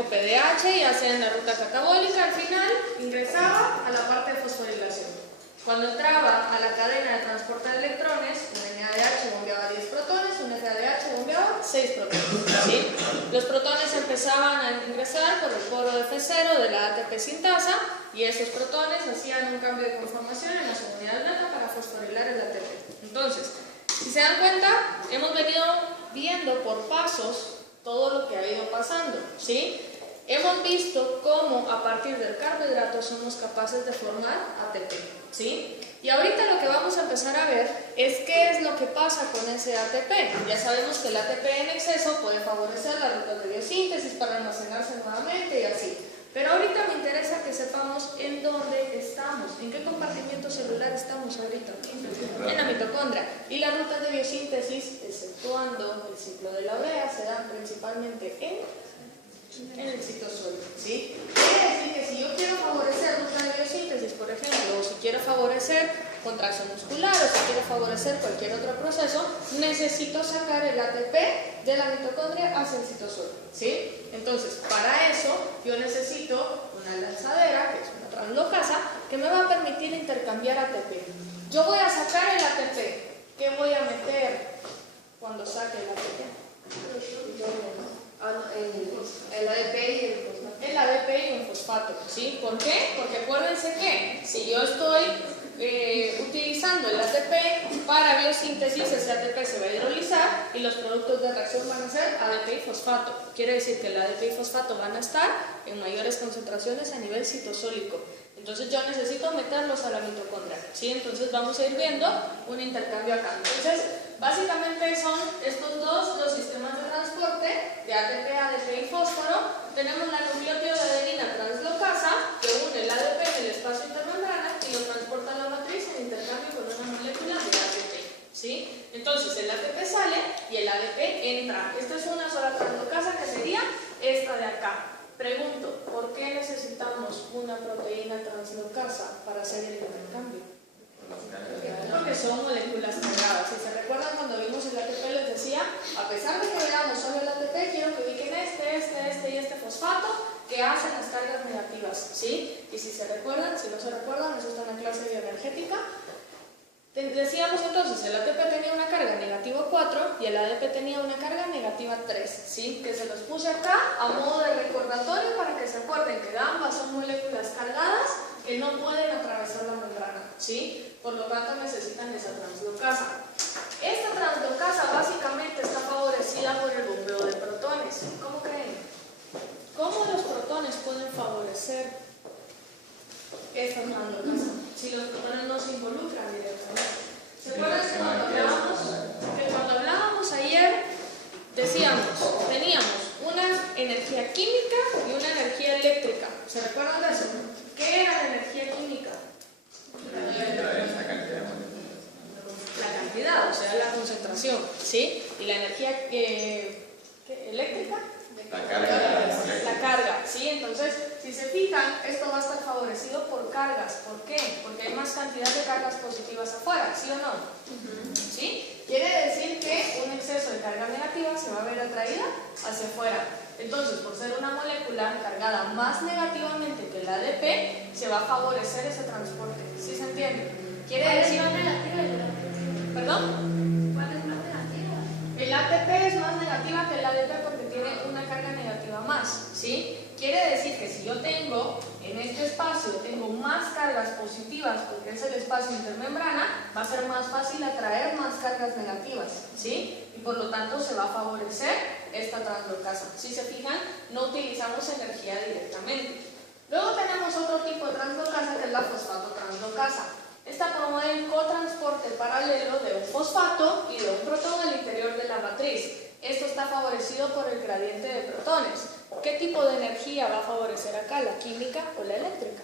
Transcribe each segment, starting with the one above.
complejo PDH, ya sea en la ruta catabólica, al final ingresaba a la parte de fosforilación. Cuando entraba a la cadena de transporte de electrones, un NADH bombeaba 10 protones, un FADH bombeaba 6 protones, ¿sí? Los protones empezaban a ingresar por el poro F0 de la ATP sintasa y esos protones hacían un cambio de conformación en la subunidad blanca para fosforilar el ATP. Entonces, si se dan cuenta, hemos venido viendo por pasos todo lo que ha ido pasando, ¿sí? Hemos visto cómo a partir del carbohidrato somos capaces de formar ATP, ¿sí? Y ahorita lo que vamos a empezar a ver es qué es lo que pasa con ese ATP. Ya sabemos que el ATP en exceso puede favorecer las rutas de biosíntesis para almacenarse nuevamente y así. Pero ahorita me interesa que sepamos en dónde estamos, en qué compartimiento celular estamos ahorita, en la mitocondria. Y las rutas de biosíntesis, exceptuando el ciclo de la urea, se dan principalmente en el citosol, ¿sí? Quiere decir que si yo quiero favorecer ruta de biosíntesis, por ejemplo, o si quiero favorecer contracción muscular, o si quiero favorecer cualquier otro proceso, necesito sacar el ATP de la mitocondria hacia el citosol, ¿sí? Entonces, para eso, yo necesito una lanzadera, que es una translocasa, que me va a permitir intercambiar ATP. Yo voy a sacar el ATP. ¿Qué voy a meter cuando saque el ATP? El ADP y el fosfato. El ADP y un fosfato, ¿sí? ¿Por qué? Porque acuérdense que si yo estoy utilizando el ATP para biosíntesis, ese ATP se va a hidrolizar y los productos de reacción van a ser ADP y fosfato. Quiere decir que el ADP y fosfato van a estar en mayores concentraciones a nivel citosólico. Entonces yo necesito meterlos a la mitocondria, ¿sí? Entonces vamos a ir viendo un intercambio acá. Entonces, básicamente son estos dos los sistemas de transporte de ATP, ADP y fósforo. Tenemos la nucleótido de adenina translocasa que une el ADP en el espacio intermembrana y lo transporta a la matriz en intercambio con una molécula de ATP, ¿sí? Entonces el ATP sale y el ADP entra. Esta es una sola translocasa que sería esta de acá. Pregunto, ¿por qué necesitamos una proteína translocasa para hacer el intercambio? Porque son moléculas cargadas. Si se recuerdan cuando vimos el ATP, les decía, a pesar de que veamos solo el ATP, quiero que ubiquen este y este fosfato que hacen las cargas negativas, ¿sí? Y si se recuerdan, si no se recuerdan, eso está en la clase bioenergética. Decíamos entonces, el ATP tenía una carga negativo 4 y el ADP tenía una carga negativa 3, ¿sí? Que se los puse acá a modo de recordatorio para que se acuerden que ambas son moléculas cargadas que no pueden atravesar la membrana, ¿sí? Por lo tanto necesitan esa translocasa. Esta translocasa básicamente está favorecida por el bombeo de protones. ¿Cómo creen? ¿Cómo los protones pueden favorecer esta translocasa si los protones no se involucran directamente? ¿Se acuerdan que cuando hablábamos ayer decíamos, teníamos una energía química y una energía eléctrica? ¿Se recuerdan de eso? ¿Qué era la energía química? La cantidad, o sea, la concentración, ¿sí? Y la energía eléctrica, la carga, ¿sí? Entonces, si se fijan, esto va a estar favorecido por cargas. ¿Por qué? Porque hay más cantidad de cargas positivas afuera, ¿sí o no? ¿Sí? Quiere decir que un exceso de carga negativa se va a ver atraída hacia afuera. Entonces, por ser una molécula cargada más negativamente que el ADP, se va a favorecer ese transporte. ¿Sí se entiende? Quiere decir... ¿Perdón? ¿Cuál es más negativa? El ATP es más negativa que el ADP porque tiene una carga negativa más, ¿sí? Quiere decir que si yo tengo en este espacio, tengo más cargas positivas porque es el espacio intermembrana, va a ser más fácil atraer más cargas negativas, ¿sí? Y por lo tanto se va a favorecer esta translocasa. Si se fijan, no utilizamos energía directamente. Luego tenemos otro tipo de translocasa que es la fosfato-translocasa. Esta promueve el cotransporte paralelo de un fosfato y de un protón al interior de la matriz. Esto está favorecido por el gradiente de protones. ¿Qué tipo de energía va a favorecer acá? ¿La química o la eléctrica?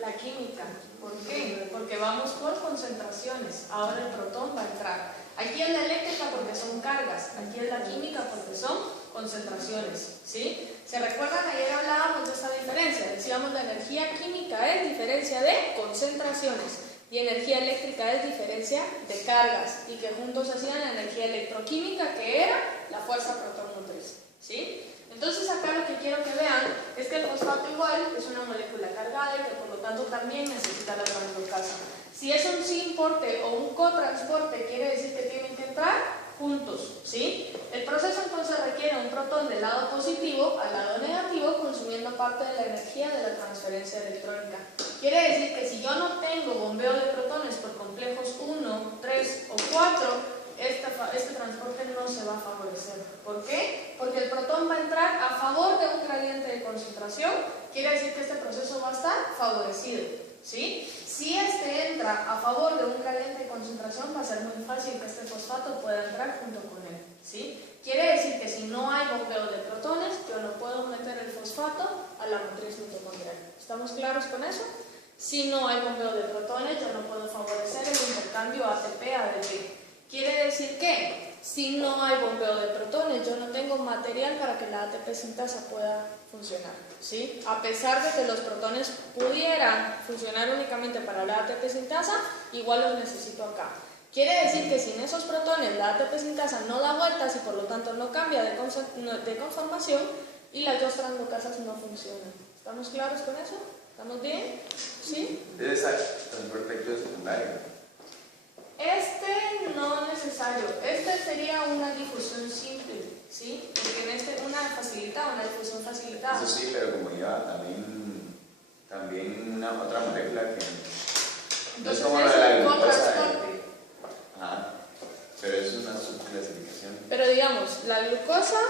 La química. ¿Por qué? Porque vamos por concentraciones. Ahora el protón va a entrar. Aquí es la eléctrica porque son cargas. Aquí es la química porque son concentraciones, ¿sí? ¿Se recuerdan? Ayer hablábamos de esa diferencia. Decíamos la energía química es diferencia de concentraciones y energía eléctrica es diferencia de cargas y que juntos hacían la energía electroquímica que era la fuerza protomotriz. ¿sí? Entonces acá lo que quiero que vean es que el fosfato igual es una molécula cargada y que por lo tanto también necesita la translocasa. Si es un sin-porte o un cotransporte, quiere decir que tienen que entrar juntos, ¿sí? El proceso entonces requiere un protón del lado positivo al lado negativo, consumiendo parte de la energía de la transferencia electrónica. Quiere decir que si yo no tengo bombeo de protones por complejos 1, 3 o 4, este transporte no se va a favorecer. ¿Por qué? Porque el protón va a entrar a favor de un gradiente de concentración, quiere decir que este proceso va a estar favorecido, ¿sí? Si este entra a favor de un gradiente de concentración, va a ser muy fácil que este fosfato pueda entrar junto con él, ¿sí? Quiere decir que si no hay bombeo de protones, yo no puedo meter el fosfato a la matriz mitocondrial. ¿Estamos claros con eso? Si no hay bombeo de protones, yo no puedo favorecer el intercambio ATP-ADP. Quiere decir que si no hay bombeo de protones, yo no tengo material para que la ATP sintasa pueda funcionar, ¿sí? A pesar de que los protones pudieran funcionar únicamente para la ATP sintasa, igual los necesito acá. Quiere decir que sin esos protones la ATP sintasa no da vueltas y por lo tanto no cambia de conformación y las dos translocasas no funcionan. ¿Estamos claros con eso? ¿Estamos bien? ¿Sí? ¿Es transporte activo secundario? Este no necesario, este sería una difusión simple, ¿sí? Porque en este una difusión facilitada. Eso sí, pero como lleva también una otra molécula que no es Entonces como es la de la un glucosa. cotransporte. Ajá, pero es una subclasificación. Pero digamos, la glucosa,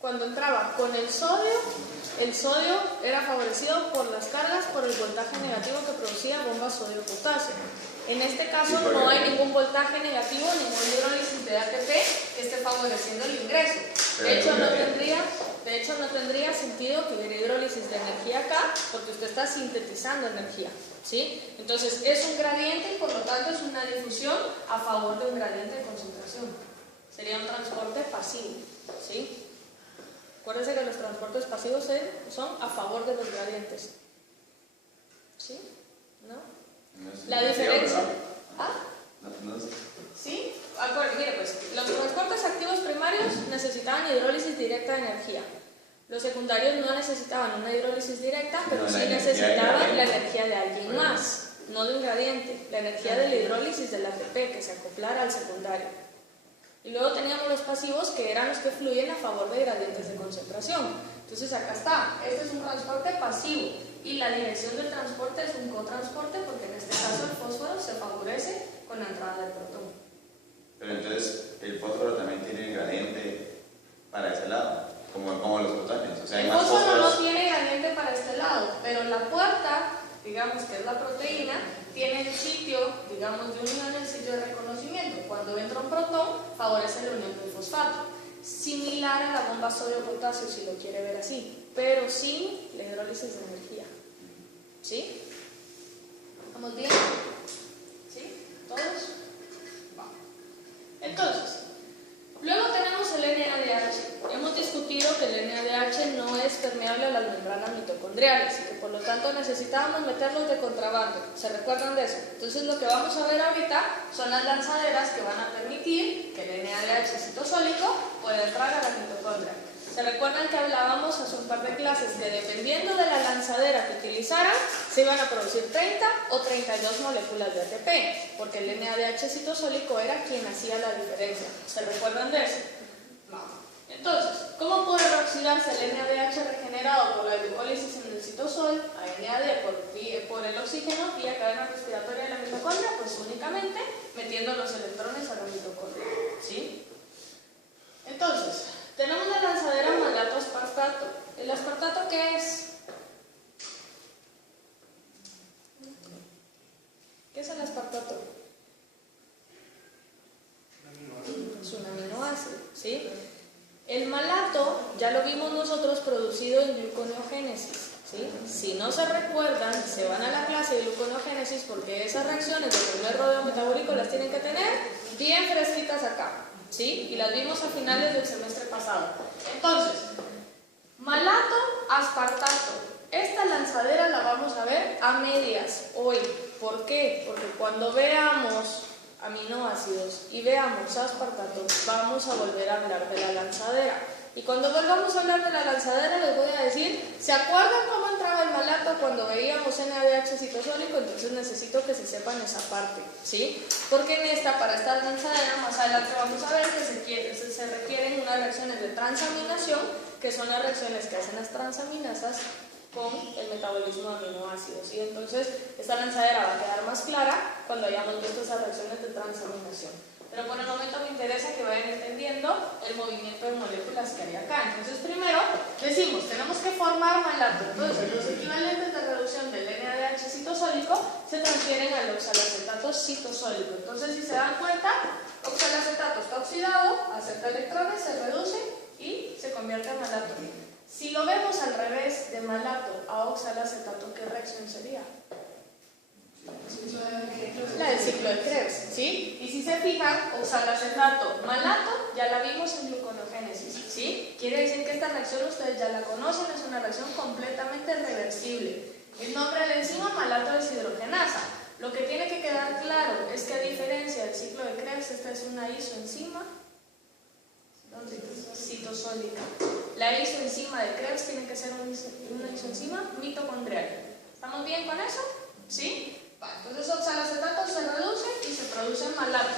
cuando entraba con el sodio era favorecido por las cargas por el voltaje negativo que producía bomba sodio-potasio. En este caso no hay ningún voltaje negativo, ningún hidrólisis de ATP que esté favoreciendo el ingreso. De hecho, no tendría sentido que hubiera hidrólisis de energía acá, porque usted está sintetizando energía, ¿sí? Entonces es un gradiente y por lo tanto es una difusión a favor de un gradiente de concentración. Sería un transporte pasivo, ¿sí? Acuérdense que los transportes pasivos son a favor de los gradientes, ¿sí? ¿No? La diferencia. ¿Ah? No sé. ¿Sí? Mire, pues, los transportes activos primarios necesitaban hidrólisis directa de energía. Los secundarios no necesitaban una hidrólisis directa, pero sí necesitaban la energía de alguien más, no de un gradiente, la energía de la hidrólisis del ATP que se acoplara al secundario. Y luego teníamos los pasivos, que eran los que fluyen a favor de gradientes de concentración. Entonces acá está, este es un transporte pasivo y la dirección del transporte es un cotransporte porque en este caso el fósforo se favorece con la entrada del protón. Pero entonces el fósforo también tiene el gradiente para ese lado, como los protones. O sea, hay el más fósforo fósforos. no tiene gradiente para este lado, pero la puerta, digamos que es la proteína, tiene el sitio, digamos, de unión, el sitio de reconocimiento. Cuando entra un protón, favorece la unión del fosfato. Similar a la bomba sodio-potasio, si lo quiere ver así, pero sin la hidrólisis de energía. ¿Sí? ¿Estamos bien? ¿Sí? ¿Todos? Vamos. Entonces, luego tenemos el NADH. Hemos discutido que el NADH no es permeable a las membranas mitocondriales y que por lo tanto necesitábamos meterlos de contrabando. ¿Se recuerdan de eso? Entonces lo que vamos a ver ahorita son las lanzaderas que van a permitir que el NADH citosólico pueda entrar a la mitocondria. ¿Se recuerdan que hablábamos hace un par de clases que dependiendo de la lanzadera que utilizaran, se iban a producir 30 o 32 moléculas de ATP? Porque el NADH citosólico era quien hacía la diferencia. ¿Se recuerdan de eso? Vamos. Entonces, ¿cómo puede reoxidarse el NADH regenerado por la glucólisis en el citosol a NAD por el oxígeno vía cadena respiratoria de la mitocondria? Pues únicamente metiendo los electrones a la mitocondria, ¿sí? Entonces, tenemos la lanzadera malato-aspartato. ¿El aspartato qué es? ¿Qué es el aspartato? Es un aminoácido, ¿sí? El malato, ya lo vimos nosotros, producido en gluconeogénesis, ¿sí? Si no se recuerdan, se van a la clase de gluconeogénesis porque esas reacciones del primer rodeo metabólico las tienen que tener bien fresquitas acá, ¿sí? Y las vimos a finales del semestre pasado. Entonces, malato, aspartato. Esta lanzadera la vamos a ver a medias hoy. ¿Por qué? Porque cuando veamos aminoácidos y veamos aspartato, vamos a volver a hablar de la lanzadera. Y cuando volvamos a hablar de la lanzadera les voy a decir, ¿se acuerdan cómo entraba el malato cuando veíamos NADH citosólico? Entonces necesito que se sepan esa parte, ¿sí? Porque para esta lanzadera, más adelante vamos a ver que se requieren unas reacciones de transaminación, que son las reacciones que hacen las transaminasas con el metabolismo de aminoácidos, ¿sí? Entonces esta lanzadera va a quedar más clara cuando hayamos visto esas reacciones de transaminación. Pero por el momento me interesa que vayan entendiendo el movimiento de moléculas que hay acá. Entonces primero decimos, tenemos que formar malato. Entonces los equivalentes de reducción del NADH citosólico se transfieren al oxalacetato citosólico. Entonces si se dan cuenta, oxalacetato está oxidado, acepta electrones, se reduce y se convierte en malato. Si lo vemos al revés, de malato a oxalacetato, ¿qué reacción sería? La del ciclo de Krebs, ¿sí? Y si se fijan, oxalacetato, malato, ya la vimos en gluconogénesis, ¿sí? Quiere decir que esta reacción ustedes ya la conocen, es una reacción completamente reversible. El nombre de la enzima, malato deshidrogenasa. Lo que tiene que quedar claro es que a diferencia del ciclo de Krebs, esta es una isoenzima citosólica. La isoenzima de Krebs tiene que ser una isoenzima mitocondrial. ¿Estamos bien con eso? ¿Sí? Entonces oxalacetato se reduce y se produce malato.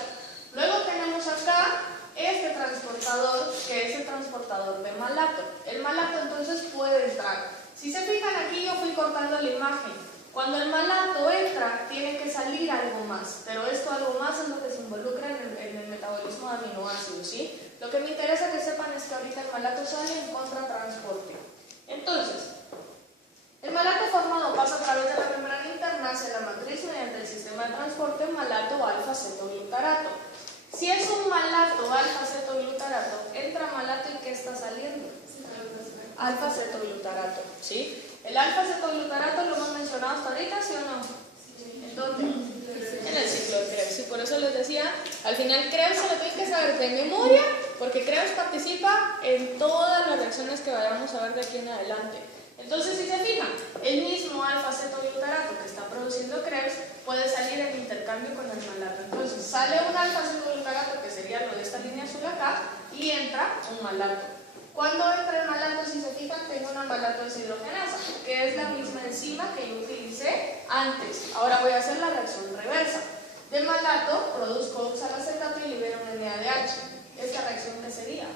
Luego tenemos acá este transportador, que es el transportador de malato. El malato entonces puede entrar. Si se fijan aquí yo fui cortando la imagen. Cuando el malato entra, tiene que salir algo más, pero esto algo más es lo que se involucra en el metabolismo de aminoácidos, ¿sí? Lo que me interesa que sepan es que ahorita el malato sale en contratransporte. Entonces, el malato formado pasa a través de la membrana interna hacia la matriz mediante el sistema de transporte malato alfa-cetoglutarato. Si es un malato alfa-cetoglutarato, entra malato y ¿qué está saliendo? Alfa-cetoglutarato, ¿sí? El alfa-cetoglutarato lo hemos mencionado hasta ahorita, ¿sí o no? ¿En dónde? En el ciclo de Krebs. Y por eso les decía, al final Krebs se lo tienen que saber de memoria, porque Krebs participa en todas las reacciones que vayamos a ver de aquí en adelante. Entonces, si se fijan, el mismo alfa-cetoglutarato que está produciendo Krebs puede salir en intercambio con el malato. Entonces, sale un alfa-cetoglutarato, que sería lo de esta línea azul acá, y entra un malato. Cuando entra el malato, si se fijan, tengo una malato deshidrogenasa, que es la misma enzima que yo utilicé antes. Ahora voy a hacer la reacción reversa. De malato produzco oxalacetato y libero un NADH. ¿Esta reacción qué sería?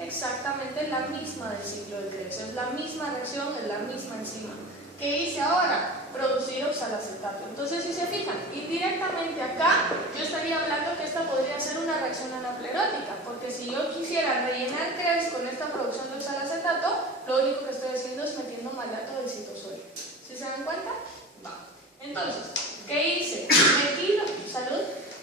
Exactamente la misma del ciclo de Krebs. Es la misma reacción, es la misma enzima. ¿Qué hice ahora? Producir oxalacetato. Entonces, si se fijan, indirectamente acá, yo estaría hablando que esta podría ser una reacción anaplerótica, porque si yo quisiera rellenar Krebs con esta producción de oxalacetato, lo único que estoy haciendo es metiendo malato del citosol. ¿Sí se dan cuenta? Va. Entonces, ¿qué hice?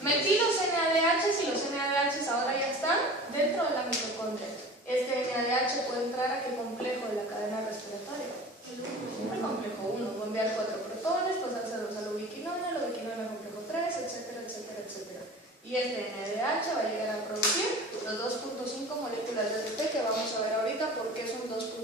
Metí los NADH y los NADH ahora ya están dentro de la mitocondria. Este NADH puede entrar a qué complejo de la cadena respiratoria. El complejo 1 va a enviar 4 protones, pasárselos a la ubiquinona, la ubiquinona al complejo 3, etcétera, etcétera, etcétera. Y este NADH va a llegar a producir los 2.5 moléculas de ATP que vamos a ver ahorita por qué son 2.5.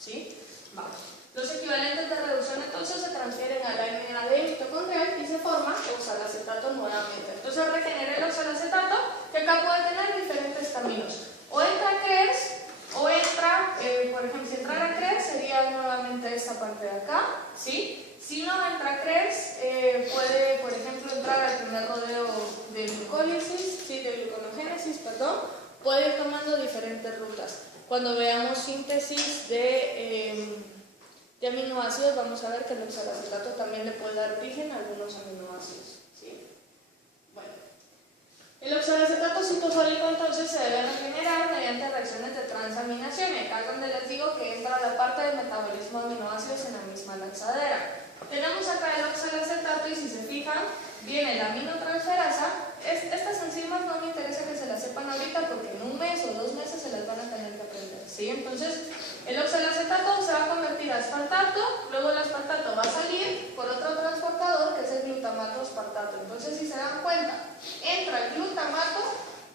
¿Sí? Vamos. Los equivalentes de reducción entonces se transfieren a la NAD mitocondrial y se forma oxalacetato nuevamente. Entonces regeneré el oxalacetato, que acá puede tener diferentes caminos. O entra Krebs, o entra, por ejemplo, si entrara Krebs sería nuevamente esta parte de acá, ¿sí? Si no entra Krebs, puede, por ejemplo, entrar al primer rodeo de glucólisis, ¿sí? De gluconogénesis, perdón, puede ir tomando diferentes rutas. Cuando veamos síntesis de aminoácidos, vamos a ver que el oxalacetato también le puede dar origen a algunos aminoácidos, ¿sí? Bueno. El oxalacetato citosólico entonces se debe regenerar mediante reacciones de transaminación, y acá es donde les digo que entra la parte del metabolismo de aminoácidos en la misma lanzadera. Tenemos acá el oxalacetato y si se fijan, viene la aminotransferasa. Estas enzimas no me interesa que se las sepan ahorita porque en un mes o 2 meses se las van a tener que aprender, ¿sí? Entonces, el oxalacetato se va a convertir a aspartato, luego el aspartato va a salir por otro transportador que es el glutamato aspartato. Entonces, si se dan cuenta, entra el glutamato,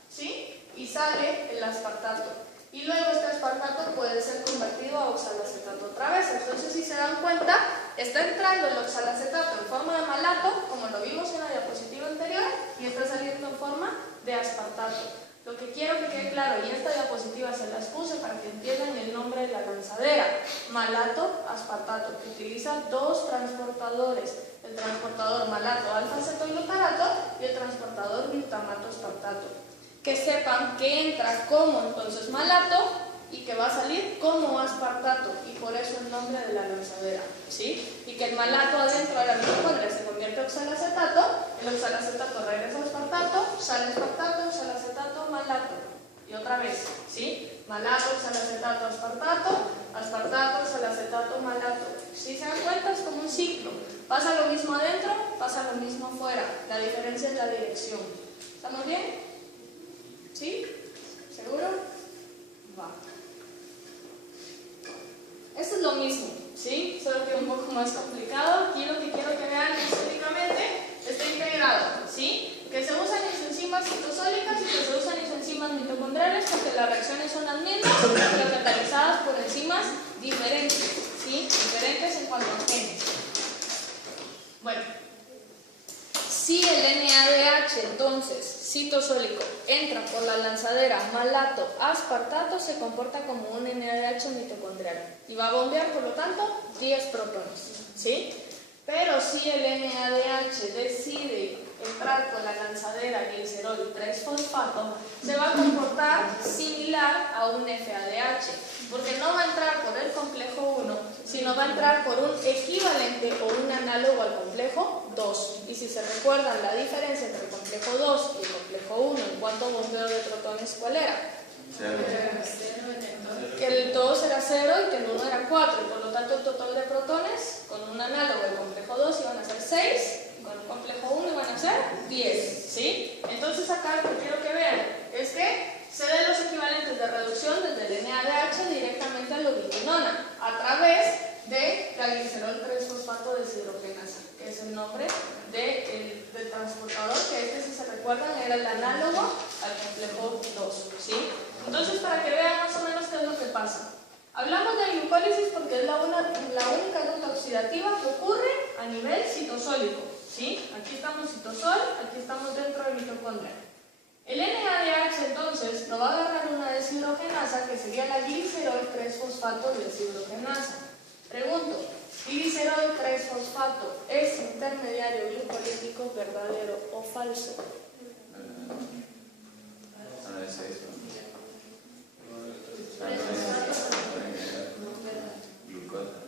¿sí? Y sale el aspartato. Y luego este aspartato puede ser convertido a oxalacetato otra vez. Entonces, si se dan cuenta, está entrando el oxalacetato en forma de malato, como lo vimos en la diapositiva anterior, y está saliendo en forma de aspartato. Lo que quiero que quede claro, y esta diapositiva se las puse para que entiendan el nombre de la lanzadera: malato aspartato, que utiliza dos transportadores, el transportador malato alfa-acetoglutarato y el transportador glutamato aspartato. Que sepan que entra como entonces malato y que va a salir como aspartato, y por eso el nombre de la lanzadera, ¿sí? Y que el malato adentro de la mitocondria se convierte en oxalacetato, el oxalacetato regresa a aspartato, sale aspartato, oxalacetato, malato. Y otra vez, ¿sí? Malato, oxalacetato, aspartato, aspartato, oxalacetato, malato. ¿Sí se dan cuenta? Es como un ciclo. Pasa lo mismo adentro, pasa lo mismo afuera. La diferencia es la dirección. ¿Estamos bien? ¿Sí? ¿Seguro? Va. Esto es lo mismo, ¿sí? Solo que un poco más complicado. Aquí lo que quiero que vean históricamente está integrado, ¿sí? Que se usan isoenzimas citosólicas y que se usan isoenzimas mitocondriales porque las reacciones son las mismas, pero catalizadas por enzimas diferentes, ¿sí? Diferentes en cuanto a genes. Bueno, si el NADH entonces citosólico entra por la lanzadera malato aspartato, se comporta como un NADH mitocondrial y va a bombear, por lo tanto, 10 protones, ¿sí? Pero si el NADH decide entrar por la lanzadera glicerol 3-fosfato, se va a comportar similar a un FADH, porque no va a entrar por el complejo 1, sino va a entrar por un equivalente o un análogo al complejo 2. Y si se recuerdan la diferencia entre el complejo 2 y el complejo 1 en cuanto a bombeo de protones, ¿cuál era? Que el 2 era 0 y que el 1 era 4, y por lo tanto el total de protones con un análogo del complejo 2 iban a ser 6, y con el complejo 1 iban a ser 10, ¿sí? Entonces acá lo que quiero que vean es que se den los equivalentes de reducción desde el NADH directamente a la ubiquinona a través de la glicerol 3-fosfato deshidrogenasa, que es el nombre del transportador, que si se recuerdan era el análogo al complejo 2, ¿sí? Entonces, para que vean más o menos qué es lo que pasa. Hablamos de glucólisis porque es la única ruta oxidativa que ocurre a nivel citosólico, ¿sí? Aquí estamos citosol, aquí estamos dentro de mitocondria. El NADH entonces nos va a agarrar una deshidrogenasa que sería la glicerol 3-fosfato deshidrogenasa. Pregunto, glicerol 3-fosfato ¿es intermediario glucolítico verdadero o falso? No es eso. Glucosa.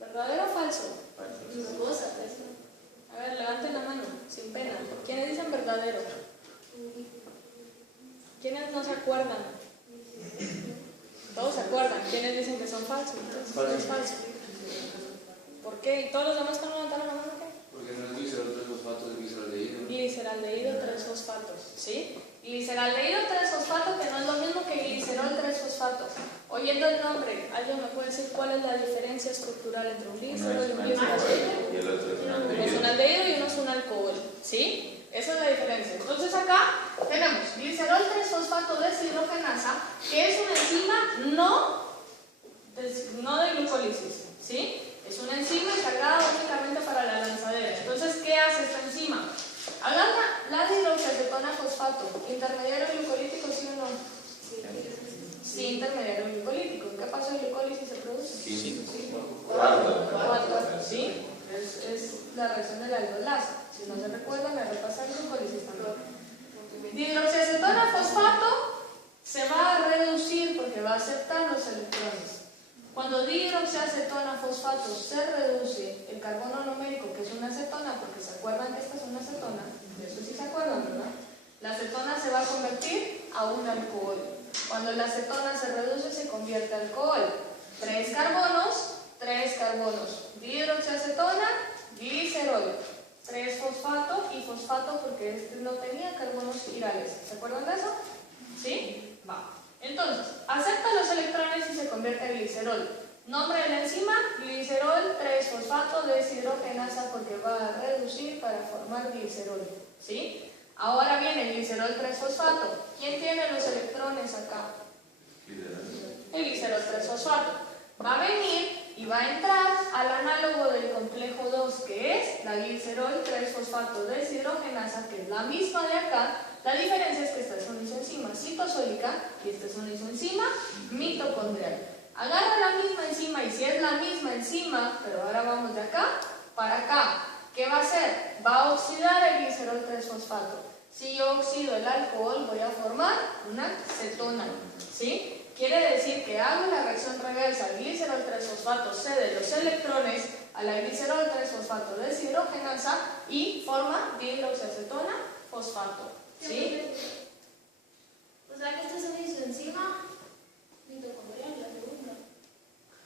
¿Verdadero o falso? Falso. Glucosa. A ver, levanten la mano, sin pena. ¿Quiénes dicen verdadero? ¿Quiénes no se acuerdan? Todos se acuerdan. ¿Quiénes dicen que son falsos? Entonces, es falso. ¿Por qué? ¿Y todos los demás que no levantaron la mano qué? Porque no es glicerol 3-fosfato, es gliceraldehído. Gliceraldehído 3-fosfatos, ¿sí? Gliceraldehído 3-fosfato, que no es lo mismo que glicerol 3-fosfato. Oyendo el nombre, ¿alguien me puede decir cuál es la diferencia estructural entre un glicerol y un gliceraldehído? Y el otro es un Uno es aldehído. un aldehído y uno es un alcohol, ¿sí? Esa es la diferencia. Entonces acá tenemos glicerol 3-fosfato deshidrogenasa, que es una enzima no de glucólisis, ¿sí? Es una enzima encargada únicamente para la lanzadera. Entonces, ¿qué hace esta enzima? Agarra la dihidroxiacetona fosfato, intermediario glucolítico, ¿sí o no? Sí, intermediario glucolítico. ¿Qué paso de glucólisis se produce? Sí. 4, ¿sí? Es la reacción de la aldolasa. Si no se recuerdan, me repasa el glucólisis también. Dihidroxiacetona fosfato se va a reducir porque va a aceptar los electrones. Cuando dihidroxiacetona fosfato se reduce, el carbono numérico, que es una acetona, porque se acuerdan que esta es una acetona, de eso sí se acuerdan, ¿verdad? La acetona se va a convertir a un alcohol. Cuando la acetona se reduce, se convierte a alcohol. 3 carbonos. Dihidroxiacetona, glicerol. 3-fosfato y fosfato porque este no tenía carbonos quirales. ¿Se acuerdan de eso? ¿Sí? Va. Entonces, acepta los electrones y se convierte a glicerol. Nombre de la enzima, glicerol 3-fosfato deshidrogenasa porque va a reducir para formar glicerol. ¿Sí? Ahora viene el glicerol 3-fosfato. ¿Quién tiene los electrones acá? El glicerol 3-fosfato. Va a venir y va a entrar al análogo del complejo 2, que es la glicerol 3-fosfato deshidrogenasa, que es la misma de acá, La diferencia es que esta es una isoenzima citosólica y esta es una isoenzima mitocondrial. Agarra la misma enzima y si es la misma enzima, pero ahora vamos de acá para acá, ¿qué va a hacer? Va a oxidar el glicerol 3-fosfato. Si yo oxido el alcohol, voy a formar una cetona, ¿sí? Quiere decir que hago la reacción reversa, el glicerol 3-fosfato cede los electrones a la glicerol 3-fosfato deshidrogenasa y forma dihidroxiacetona fosfato, ¿sí? O sea que esta es una isoenzima mitocondrial, la segunda.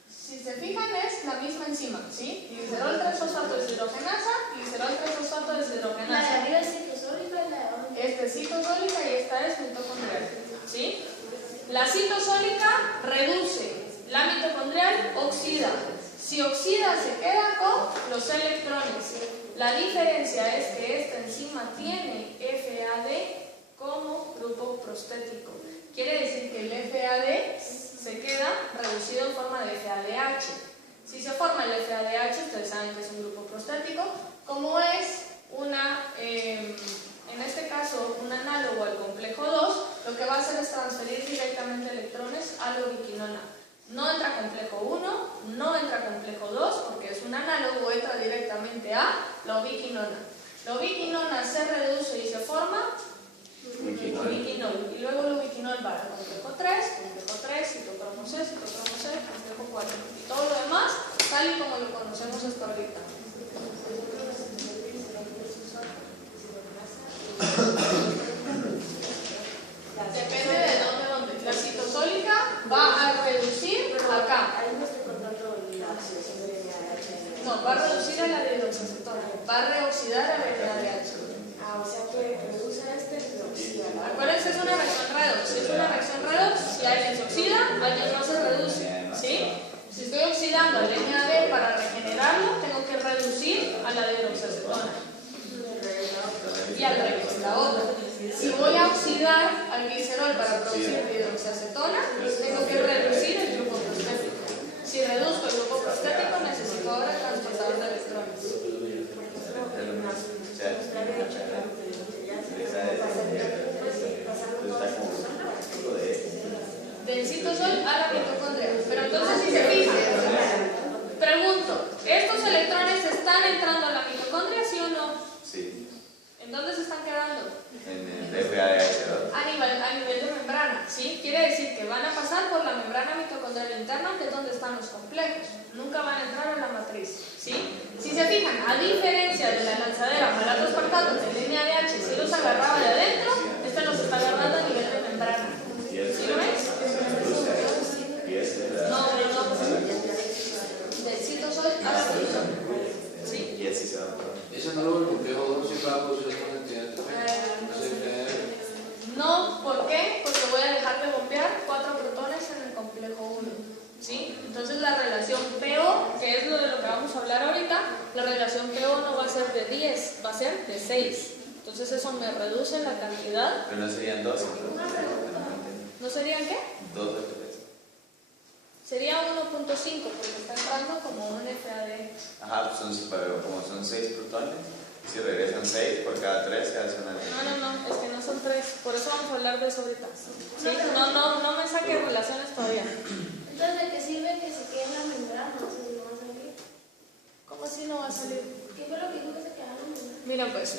Si se fijan es la misma enzima, ¿sí? Glicerol 3-fosfato deshidrogenasa, glicerol 3-fosfato La de deshidrogenasa. arriba es citosólica y la de abajo. Esta es citosólica y esta es mitocondrial, ¿sí? La citosólica reduce, la mitocondrial oxida. Si oxida se queda con los electrones. La diferencia es que esta enzima tiene FAD como grupo prostético. Quiere decir que el FAD se queda reducido en forma de FADH. Si se forma el FADH, ustedes saben que es un grupo prostético, como es una, en este caso, un análogo al complejo 2, lo que va a hacer es transferir directamente electrones a la ubiquinona. No entra complejo 1, no entra complejo 2, porque es un análogo, entra directamente a la ubiquinona. La ubiquinona se reduce y se forma ubiquinol. Y luego el ubiquinol va al complejo 3, citocromo C, complejo 4. Y todo lo demás, tal y como lo conocemos hasta ahorita. Depende de dónde. La citosólica va a reducir acá. Ahí no estoy contando la oxidación de NADH. No, va a reducir a la dihidroxiacetona. Va a reoxidar a la NADH. O sea que reduce este y oxida. Acuérdense, es una reacción redox. Si es una reacción redox, si alguien se oxida, alguien no se reduce. ¿Sí? Si estoy oxidando al NAD para regenerarlo, tengo que reducir a la dihidroxiacetona. Y al revés, la otra. Si voy a oxidar al glicerol para producir dihidroxiacetona, tengo que reducir el grupo prostético. Si reduzco el grupo prostético, necesito ahora el transportador de electrones. Del citosol a la mitocondria. Pero entonces, si se fijan, pregunto, ¿estos electrones están entrando a la mitocondria, sí o no? Sí, ¿En dónde se están quedando? en el FADH2. A nivel de membrana, ¿sí? Quiere decir que van a pasar por la membrana mitocondrial interna, que es donde están los complejos. Nunca van a entrar a la matriz, ¿sí? Si se fijan, a diferencia de la lanzadera malato espartato de NADH, si los agarraba de adentro, este los está agarrando a nivel de membrana. ¿Sí lo ves? No. Del citosol a la mitocondria. ¿Sí? Y así se va a probar. Ese análogo del complejo 2 siempre va a producir la cantidad de No, ¿por qué? Porque voy a dejar de bombear 4 protones en el complejo 1. ¿Sí? Entonces la relación PO, que es lo de lo que vamos a hablar ahorita, la relación PO no va a ser de 10, va a ser de 6. Entonces eso me reduce la cantidad. Pero no serían 12. ¿No serían qué? 2 de tres. Sería 1.5 porque está entrando como un FAD. Ajá, pero como son 6 protones, si regresan 6 por cada 3, se hace una. No, es que no son 3, por eso vamos a hablar de eso ahorita. ¿Sí? No me saque relaciones todavía. Entonces, ¿de qué sirve que se quede en la membrana? O sea, si no va a salir. ¿Cómo así no va a salir? ¿Qué fue lo que dijo que se quedara en la membrana? Miren pues,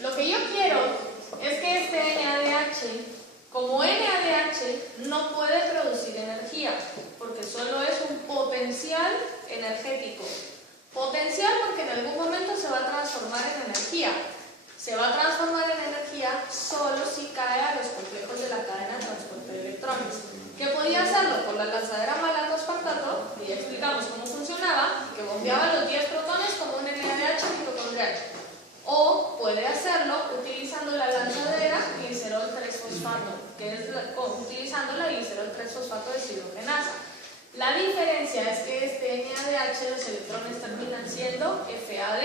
lo que yo quiero es que este NADH, como NADH, no puede producir energía, porque solo es un potencial energético. Potencial porque en algún momento se va a transformar en energía. Se va a transformar en energía solo si cae a los complejos de la cadena de transporte de electrones. ¿Qué podía hacerlo? Por la lanzadera malato espartato, que ya explicamos cómo funcionaba, que bombeaba los 10 protones como un NADH mitocondrial. O puede hacerlo utilizando la lanzadera glicerol 3-fosfato, que es utilizando la glicerol 3-fosfato deshidrogenasa. La diferencia es que este NADH, los electrones terminan siendo FAD.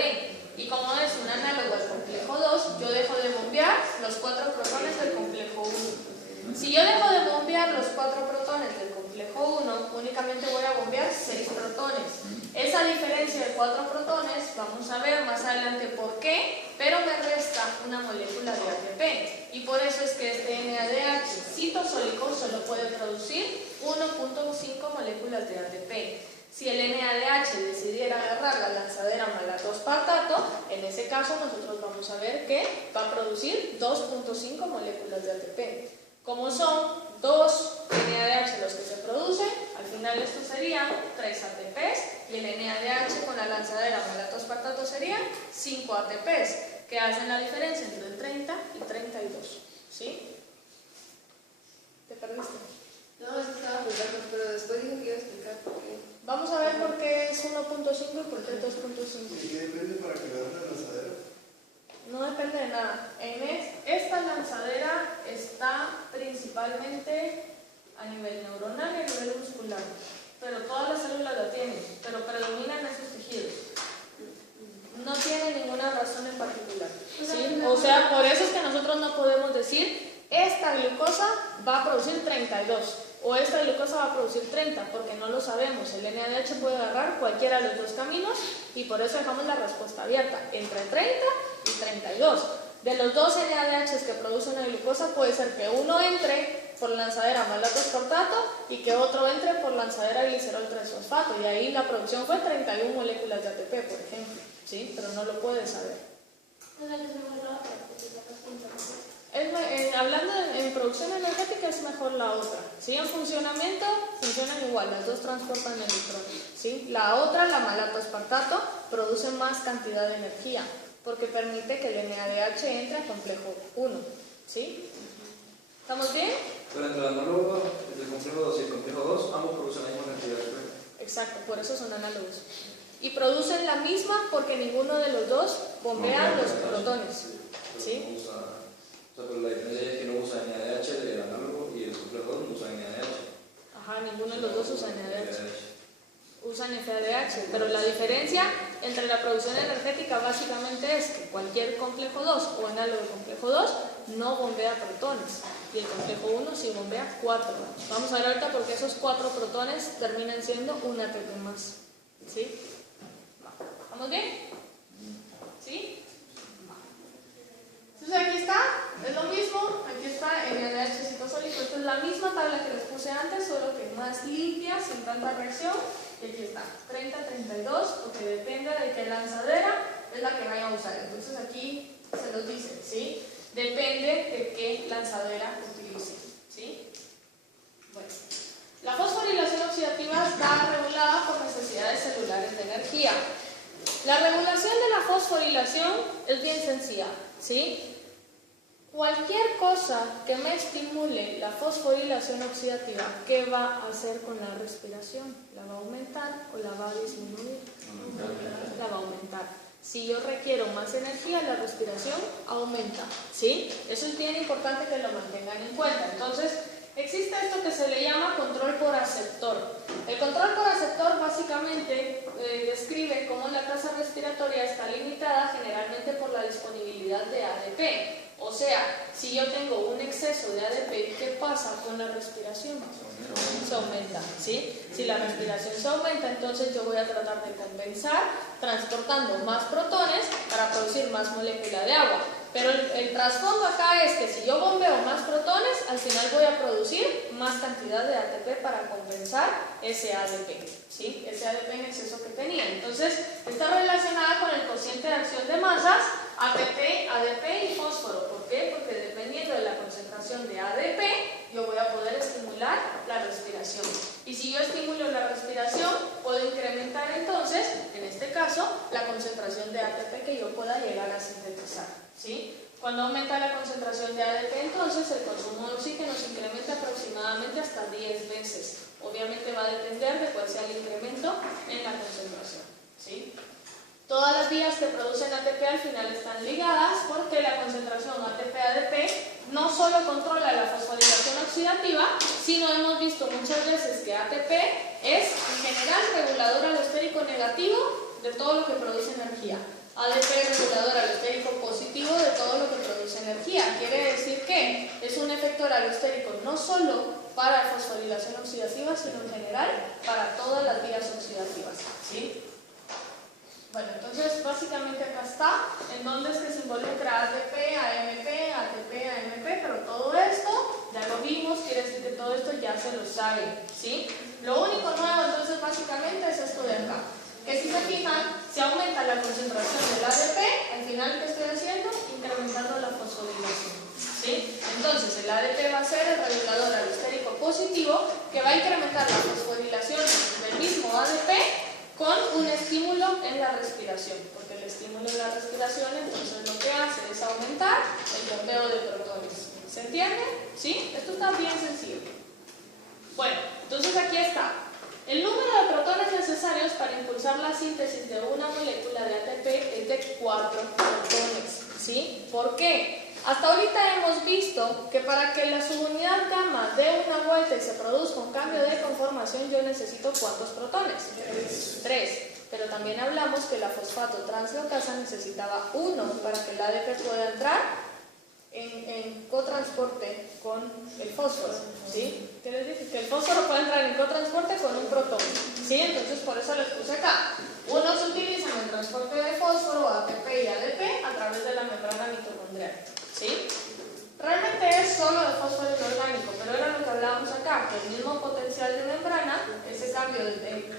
Y como es un análogo al complejo 2, yo dejo de bombear los 4 protones del complejo 1. Si yo dejo de bombear los 4 protones del complejo 1, únicamente voy a bombear 6 protones. Esa diferencia de 4 protones, vamos a ver más adelante por qué, pero me resta una molécula de ATP. y por eso es que este NADH citosólico solo puede producir 1.5 moléculas de ATP. Si el NADH decidiera agarrar la lanzadera malato-aspartato, en ese caso nosotros vamos a ver que va a producir 2.5 moléculas de ATP. Como son 2 NADH los que se producen, al final estos serían 3 ATPs y el NADH con la lanzadera malato-aspartato serían 5 ATPs, que hacen la diferencia entre 30 y 32. ¿Sí? ¿Te perdiste? No, es que estaba jugando, pero después dijo que iba a explicar por qué. Vamos a ver por qué es 1.5 y por qué 2.5. ¿Y qué depende para que le den la lanzadera? No depende de nada. Esta lanzadera está principalmente a nivel neuronal y a nivel muscular, pero todas las células la tienen, pero predominan esos tejidos. No tiene ninguna razón en particular, ¿sí? O sea, por eso es que nosotros no podemos decir esta glucosa va a producir 32 o esta glucosa va a producir 30, porque no lo sabemos. El NADH puede agarrar cualquiera de los dos caminos y por eso dejamos la respuesta abierta, entre 30 y 32. De los dos NADHs que producen la glucosa puede ser que uno entre por lanzadera malato-aspartato y que otro entre por lanzadera glicerol 3-fosfato, y ahí la producción fue 31 moléculas de ATP, por ejemplo, ¿sí? Pero no lo puedes saber. O sea, que se me la otra, porque está Hablando en producción energética es mejor la otra, ¿sí? En funcionamiento funcionan igual, las dos transportan electrones, ¿sí? La otra, la malato-aspartato, produce más cantidad de energía porque permite que el NADH entre a complejo 1, ¿sí? ¿Estamos bien? Pero entre el análogo del complejo 2 y el complejo 2, ambos producen la misma cantidad de Exacto, por eso son análogos. Y producen la misma porque ninguno de los dos bombea los protones, ¿sí? Pero la diferencia es que no usa NADH del análogo y el complejo 2 no usa NADH. Ajá, ninguno de los dos usa NADH. Usan FADH, pero la diferencia entre la producción energética básicamente es que cualquier complejo 2 o análogo de complejo 2 no bombea protones y el complejo 1 sí bombea 4. Vamos a ver ahorita por qué esos 4 protones terminan siendo un ATP más. ¿Sí? ¿Vamos bien? ¿Sí? Entonces aquí está, es lo mismo, aquí está el NADH citosólico. Esta es la misma tabla que les puse antes, solo que más limpia, sin tanta reacción. Y aquí está, 30-32, porque depende de qué lanzadera es la que vayan a usar. Entonces aquí se los dice, ¿sí? Depende de qué lanzadera utilicen, ¿sí? Bueno, la fosforilación oxidativa está regulada por necesidades celulares de energía. La regulación de la fosforilación es bien sencilla, ¿sí? Cualquier cosa que me estimule la fosforilación oxidativa, ¿qué va a hacer con la respiración? ¿La va a aumentar o la va a disminuir? La va a aumentar. Si yo requiero más energía, la respiración aumenta, ¿sí? Eso es bien importante que lo mantengan en cuenta. Entonces, existe esto que se le llama control por aceptor. El control por aceptor básicamente describe cómo la tasa respiratoria está limitada generalmente por la disponibilidad de ADP. O sea, si yo tengo un exceso de ADP, ¿qué pasa con la respiración? Se aumenta, ¿sí? Si la respiración se aumenta, entonces yo voy a tratar de compensar transportando más protones para producir más molécula de agua. Pero el trasfondo acá es que si yo bombeo más protones, al final voy a producir más cantidad de ATP para compensar ese ADP, ¿sí? Ese ADP en exceso que tenía. Entonces, está relacionada con el cociente de acción de masas, ATP, ADP y fósforo. ¿Por qué? Porque dependiendo de la concentración de ADP, yo voy a poder estimular la respiración. Y si yo estimulo la respiración, puedo incrementar entonces, en este caso, la concentración de ATP que yo pueda llegar a sintetizar, ¿sí? Cuando aumenta la concentración de ADP, entonces el consumo de oxígeno se incrementa aproximadamente hasta 10 veces. Obviamente va a depender de cuál sea el incremento en la concentración, ¿sí? Todas las vías que producen ATP al final están ligadas porque la concentración ATP-ADP no solo controla la fosforilación oxidativa, sino hemos visto muchas veces que ATP es en general regulador alostérico negativo de todo lo que produce energía. ADP es regulador alostérico positivo de todo lo que produce energía. Quiere decir que es un efector alostérico no solo para fosforilación oxidativa, sino en general para todas las vías oxidativas, ¿sí? Bueno, entonces Entonces, básicamente acá está, en donde es que se involucra ATP, AMP, ATP, AMP, pero todo esto, ya lo vimos, quiere decir que todo esto ya se lo sabe, ¿sí? Lo único nuevo, entonces, básicamente es esto de acá, que si se fijan, se aumenta la concentración del ADP, al final, ¿qué estoy haciendo? Incrementando la fosforilación, ¿sí? Entonces, el ADP va a ser el regulador alostérico positivo, que va a incrementar la fosforilación del mismo ADP, con un estímulo en la respiración, porque el estímulo en la respiración entonces lo que hace es aumentar el bombeo de protones. ¿Se entiende? ¿Sí? Esto está bien sencillo. Bueno, entonces aquí está. El número de protones necesarios para impulsar la síntesis de una molécula de ATP es de 4 protones. ¿Sí? ¿Por qué? Hasta ahorita hemos visto que para que la subunidad gamma dé una vuelta y se produzca un cambio de conformación, yo necesito ¿cuántos protones? 3. Pero también hablamos que la fosfato translocasa necesitaba 1 para que el ADP pueda entrar en cotransporte con el fósforo. ¿Sí? ¿Qué les dije? Que el fósforo puede entrar en cotransporte con un protón. ¿Sí? Entonces por eso les puse acá. Uno se utiliza en el transporte de fósforo, ATP y ADP a través de la membrana mitocondrial. ¿Sí? Realmente es solo de fósforo inorgánico, pero era lo que hablábamos acá, que el mismo potencial de membrana, ese cambio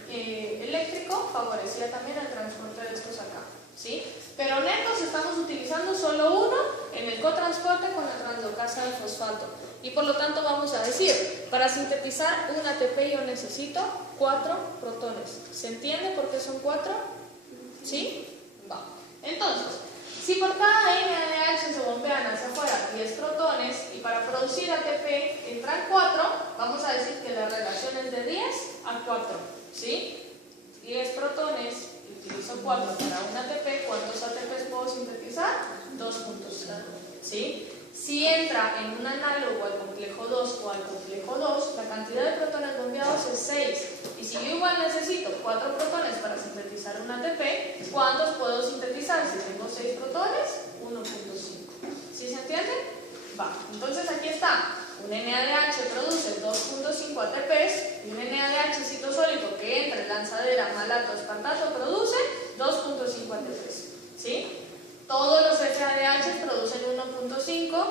eléctrico, favorecía también el transporte de estos acá. ¿Sí? Pero netos estamos utilizando solo uno en el cotransporte con la translocasa de fosfato. Y por lo tanto vamos a decir, para sintetizar un ATP yo necesito 4 protones. ¿Se entiende por qué son 4? ¿Sí? Va. Entonces, si por cada NADH se bombean hacia afuera 10 protones y para producir ATP entran 4, vamos a decir que la relación es de 10 a 4. ¿Sí? 10 protones, utilizo 4 para un ATP, ¿cuántos ATPs puedo sintetizar? 2.5. ¿Sí? Si entra en un análogo al complejo 2 o al complejo 2, la cantidad de protones bombeados es 6. Y si yo igual necesito 4 protones para sintetizar un ATP, ¿cuántos puedo sintetizar? Si tengo 6 protones, 1.5. ¿Sí se entiende? Va. Entonces aquí está. Un NADH produce 2.5 ATPs y un NADH citosólico que entra en lanzadera, malato, espartato produce 2.5 ATPs. ¿Sí? Todos los FADH producen 1.5,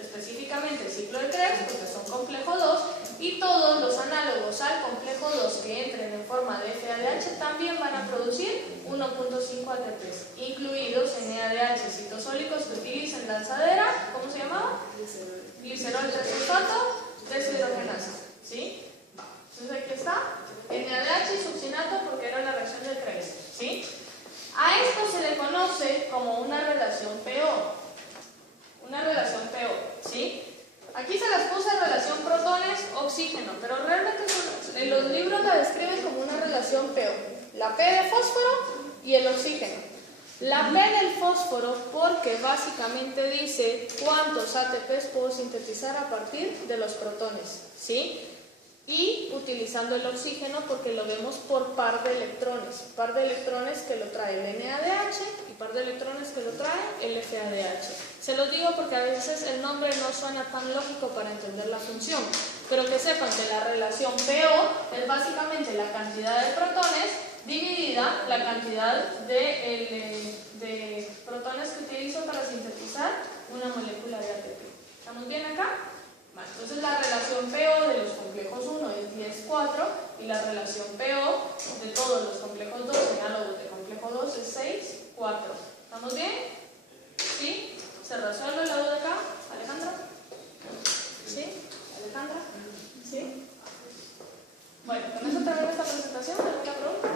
específicamente el ciclo de Krebs, porque son complejo 2, y todos los análogos al complejo 2 que entren en forma de FADH también van a producir 1.5 ATPs, incluidos NADH citosólicos que utilizan lanzadera, ¿cómo se llamaba? Glicerol 3-fosfato, deshidrogenasa. ¿Sí? Entonces aquí está, NADH y succinato porque era la reacción del Krebs. ¿Sí? A esto se le conoce como una relación PO. Una relación PO, ¿sí? Aquí se las puse relación protones-oxígeno, pero realmente en los libros la describen como una relación PO. La P de fósforo y el oxígeno. La P del fósforo porque básicamente dice cuántos ATPs puedo sintetizar a partir de los protones, ¿sí? Y utilizando el oxígeno porque lo vemos por par de electrones que lo trae el NADH y par de electrones que lo trae el FADH. Se los digo porque a veces el nombre no suena tan lógico para entender la función, pero que sepan que la relación PO es básicamente la cantidad de protones dividida la cantidad de protones que utilizo para sintetizar una molécula de ATP. ¿Estamos bien acá? Vale, entonces la relación PO de los complejos 1 es 10,4 y la relación PO de todos los complejos 2, análogos de complejo 2, es 6,4. ¿Estamos bien? ¿Sí? ¿Se resuelve la duda acá? ¿Alejandra? ¿Sí? ¿Alejandra? ¿Sí? Bueno, con eso termino esta presentación. ¿Alguna pregunta?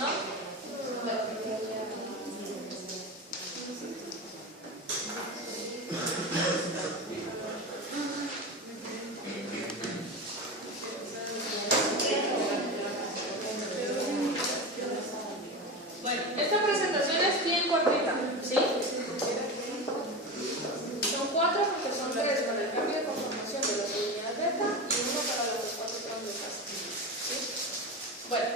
¿No? Bueno, esta presentación es bien cortita, ¿sí? Son 4 porque son 3 para el cambio de conformación de la subunidad beta y 1 para los espacios transversales. ¿Sí? Bueno,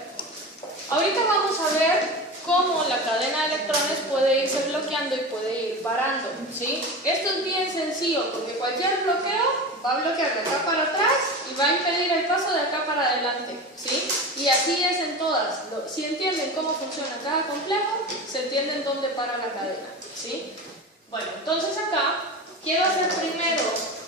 ahorita vamos a ver cómo la cadena de electrones puede irse bloqueando y puede ir parando, ¿sí? Esto es bien sencillo porque cualquier bloqueo va a bloquear de acá para atrás y va a impedir el paso de acá para adelante, ¿sí? Y así es en todas. Si entienden cómo funciona cada complejo, se entienden dónde para la cadena, ¿sí? Bueno, entonces acá quiero hacer primero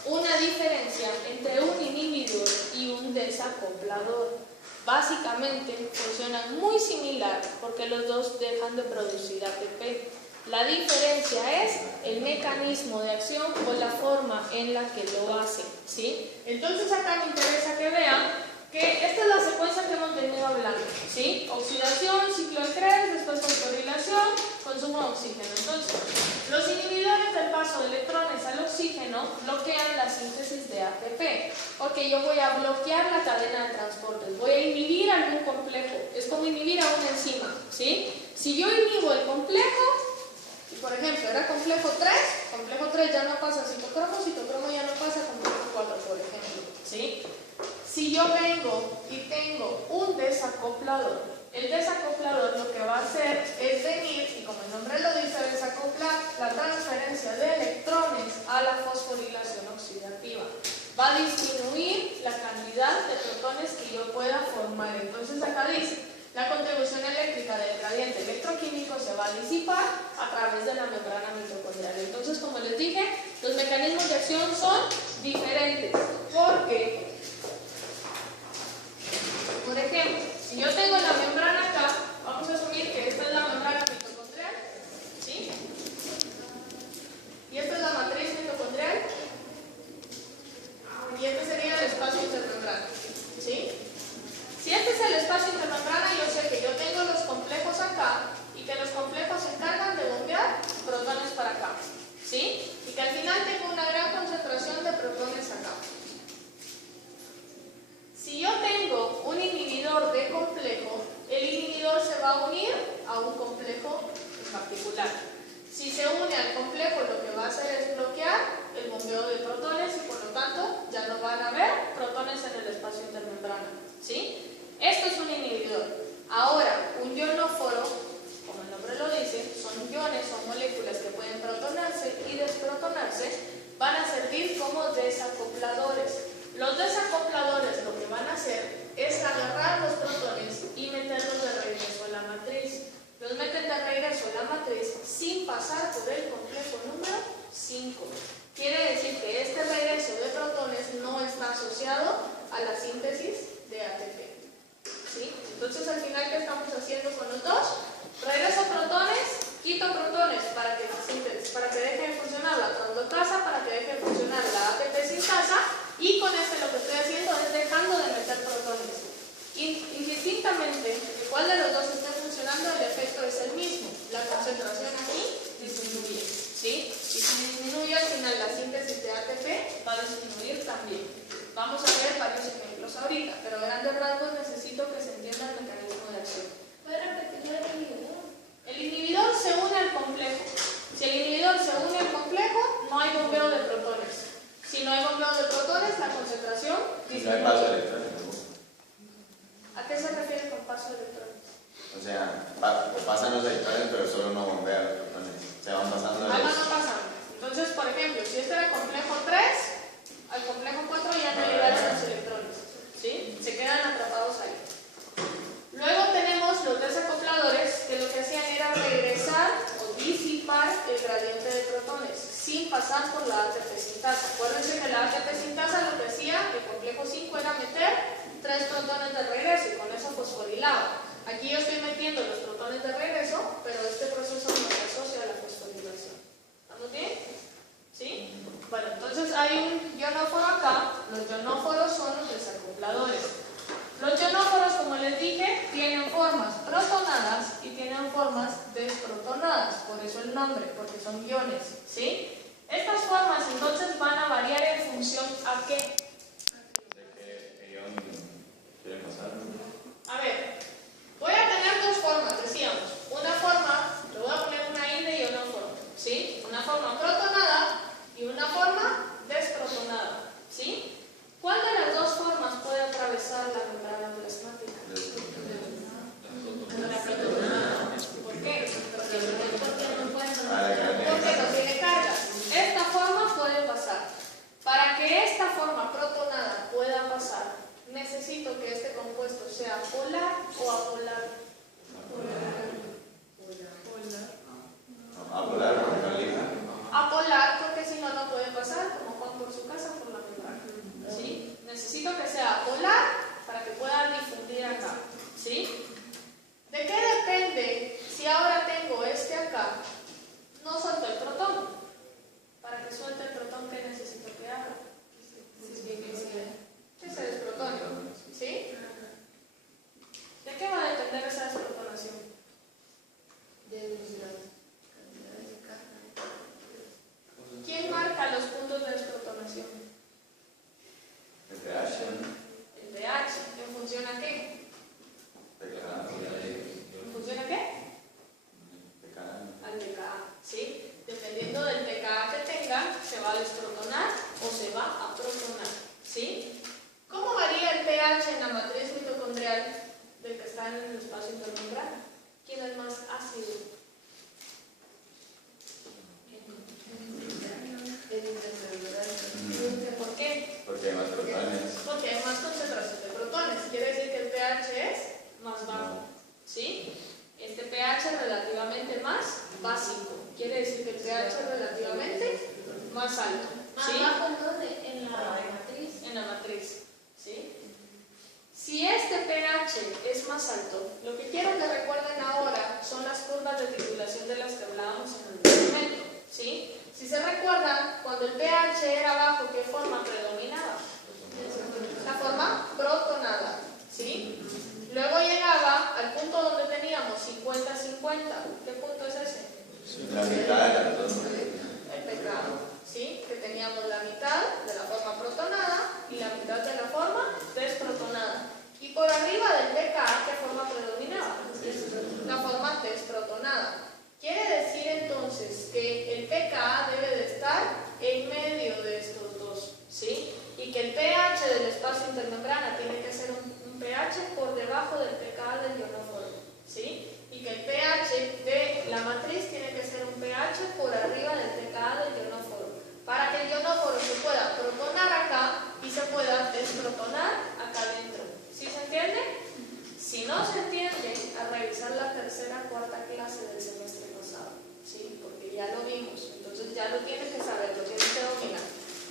una diferencia entre un inhibidor y un desacoplador. Básicamente funcionan muy similar porque los dos dejan de producir ATP. La diferencia es el mecanismo de acción o la forma en la que lo hacen, ¿sí? Entonces acá me interesa que vean que esta es la secuencia que hemos venido hablando, ¿sí? Oxidación, ciclo de Krebs, después fosforilación, consumo de oxígeno. Entonces, los inhibidores del paso de electrones al oxígeno bloquean la síntesis de ATP, porque yo voy a bloquear la cadena de transportes, voy a inhibir algún complejo, es como inhibir a una enzima, ¿sí? Si yo inhibo el complejo, y por ejemplo era complejo 3 ya no pasa a citocromo ya no pasa a complejo 4, por ejemplo, ¿sí? Si yo vengo y tengo un desacoplador, el desacoplador lo que va a hacer es venir, y como el nombre lo dice, desacoplar la transferencia de electrones a la fosforilación oxidativa. Va a disminuir la cantidad de protones que yo pueda formar. Entonces acá dice, la contribución eléctrica del gradiente electroquímico se va a disipar a través de la membrana mitocondrial. Entonces, como les dije, los mecanismos de acción son diferentes, porque por ejemplo, si yo tengo la membrana acá, vamos a asumir que esta es la membrana mitocondrial, ¿sí? Y esta es la matriz mitocondrial, y este sería el espacio intermembrana, ¿sí? Si este es el espacio intermembrana, yo sé que yo tengo los complejos acá, y que los complejos se encargan de bombear protones para acá, ¿sí? Y que al final tengo una gran concentración de protones acá. Si yo tengo un inhibidor de complejo, el inhibidor se va a unir a un complejo en particular. Si se une al complejo, lo que va a hacer es bloquear el bombeo de protones y por lo tanto ya no van a haber protones en el espacio intermembrana, ¿sí? Esto es un inhibidor. Ahora, un ionóforo, como el nombre lo dice, son iones, son moléculas que pueden protonarse y desprotonarse, van a servir como desacopladores. Los desacopladores lo que van a hacer es agarrar los protones y meterlos de regreso a la matriz. Los meten de regreso a la matriz sin pasar por el complejo número 5. Quiere decir que este regreso de protones no está asociado a la síntesis de ATP, ¿sí? Entonces, al final, ¿qué estamos haciendo con los dos? Regreso protones, quito protones para que deje de funcionar la translocasa, para que deje de funcionar la ATP sintasa. Y con este lo que estoy haciendo es dejando de meter protones. Indistintamente de cuál de los dos esté funcionando, el efecto es el mismo. La concentración aquí disminuye, ¿sí? Y si disminuye al final la síntesis de ATP, va a disminuir también. Vamos a ver varios ejemplos ahorita, pero a grandes rasgos necesito que se entienda el mecanismo de acción. ¿Puede repetir el inhibidor? El inhibidor se une al complejo. Si el inhibidor se une al complejo, no hay bombeo de protones. Si no hay bombeo de protones, la concentración disminuye. No hay paso de electrones, ¿no? ¿A qué se refiere con paso de electrones? O sea, pasan los electrones, pero solo no bombean los protones. Se van pasando de Van los... pasando. Entonces, por ejemplo, si este era complejo 3, al complejo 4 ya no llegaron los electrones, ¿sí? Se quedan atrapados ahí. Luego tenemos los desacopladores, que lo que hacían era regresar o disipar el gradiente de protones sin pasar por la ATP sintasa. Acuérdense que la ATP sintasa lo que hacía, el complejo 5, era meter 3 protones de regreso y con eso fosforilaba. Aquí yo estoy metiendo los protones de regreso, pero este proceso no se asocia a la fosforilación. ¿Estamos bien? ¿Sí? Bueno, entonces hay un ionóforo acá. Los ionóforos son los desacopladores. Los ionóforos, como les dije, tienen formas protonadas y tienen formas desprotonadas, por eso el nombre, porque son iones, ¿sí? Estas formas entonces van a variar en función a qué. ¿De qué ion quieren pasar? A ver, voy a tener dos formas, decíamos. Una forma, le voy a poner una I de ionóforo, ¿sí? Una forma protonada y una forma desprotonada, ¿sí? ¿Cuál de las dos formas puede atravesar la membrana plasmática? La protonada. ¿Por qué? Porque no tiene carga. Esta forma puede pasar. Para que esta forma protonada sea polar o apolar. Apolar, porque no liga. Apolar porque si no, no puede pasar, como Juan por su casa, por la membrana. ¿Sí? Necesito que sea polar para que pueda difundir acá. ¿Sí? ¿De qué depende si ahora tengo este acá? No suelto el protón. Para que suelte el protón, ¿qué necesito que haga? Que se desprotone. ¿Sí? ¿De qué va a depender esa desprotonación? ¿Quién marca los puntos de desprotonación? El pH, El pH. ¿En función a qué? ¿En función a qué? Al pKa. ¿Sí? Dependiendo del pKa que tenga, se va a desprotonar o se va a protonar. ¿Sí? ¿Cómo varía el pH en la matriz mitocondrial del que está en el espacio intermembrana? ¿Quién es más ácido? ¿Por qué? porque hay más protones. Porque hay más concentración de protones. Quiere decir que el pH es más bajo. ¿Sí? Este pH es relativamente más básico. Quiere decir que el pH es relativamente más alto. ¿Sí? ¿Más bajo en dónde? En la matriz. En la matriz. ¿Sí? Si este pH es más alto, lo que quiero que recuerden ahora son las curvas de titulación de las que hablábamos en el documento. ¿Sí? Si se recuerdan, cuando el pH era bajo, ¿qué forma predominaba? La forma protonada. ¿Sí? Luego llegaba al punto donde teníamos 50-50. ¿Qué punto es ese? La mitad de la protona. El pKa. ¿Sí? Que teníamos la mitad de la forma protonada y la mitad de la forma desprotonada. Y por arriba del pKa, ¿qué forma predominaba? La forma desprotonada. Quiere decir entonces que el pKa debe de estar en medio de estos dos, ¿sí? Y que el pH del espacio intermembrana tiene que ser un pH por debajo del pKa del ionóforo, ¿sí? Y que el pH de la matriz tiene que ser un pH por arriba del pKa del ionóforo, para que el ionóforo se pueda protonar acá y se pueda desprotonar acá adentro. ¿Sí se entiende? Si no se entiende, a revisar la tercera, cuarta clase del semestre pasado, ¿sí? Porque ya lo vimos, entonces ya lo tienes que saber, lo tienes que dominar.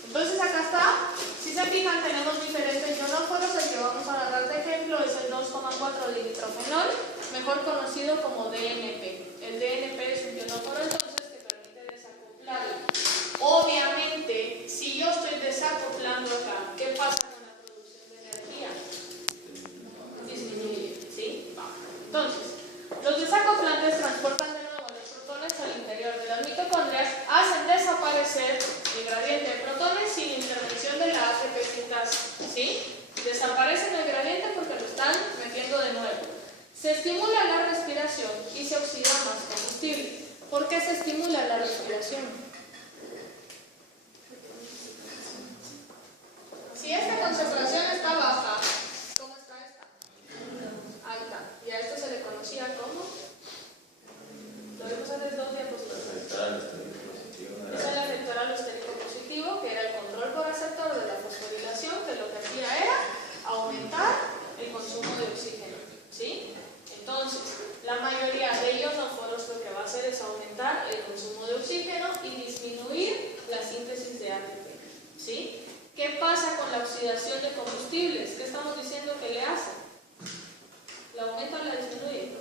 Entonces acá está, si se fijan tenemos diferentes ionóforos, el que vamos a agarrar de ejemplo es el 2,4 dinitrofenol, mejor conocido como DNP. El DNP es un ionóforo entonces que permite desacoplarlo. Obviamente, si yo estoy desacoplando acá, ¿qué pasa con la producción de energía? Disminuye, ¿sí? Entonces, los desacoplantes transportan de nuevo los protones al interior de las mitocondrias, hacen desaparecer el gradiente de protones sin intervención de la ATP sintasa, ¿sí? Desaparecen el gradiente porque lo están metiendo de nuevo. Se estimula la respiración y se oxida más combustible. ¿Por qué se estimula la respiración? Si esta concentración está baja, ¿cómo está esta? Alta. Y a esto se le conocía como. Lo vimos hace 2 diapositivas. Esa es la efectora alostérico positivo, que era el control por aceptor de la fosforilación, que lo que hacía era aumentar el consumo de oxígeno. ¿Sí? Entonces, la mayoría de ionóforos lo que va a hacer es aumentar el consumo de oxígeno y disminuir la síntesis de ATP. ¿Sí? ¿Qué pasa con la oxidación de combustibles? ¿Qué estamos diciendo que le hace? ¿La aumenta o la disminuye?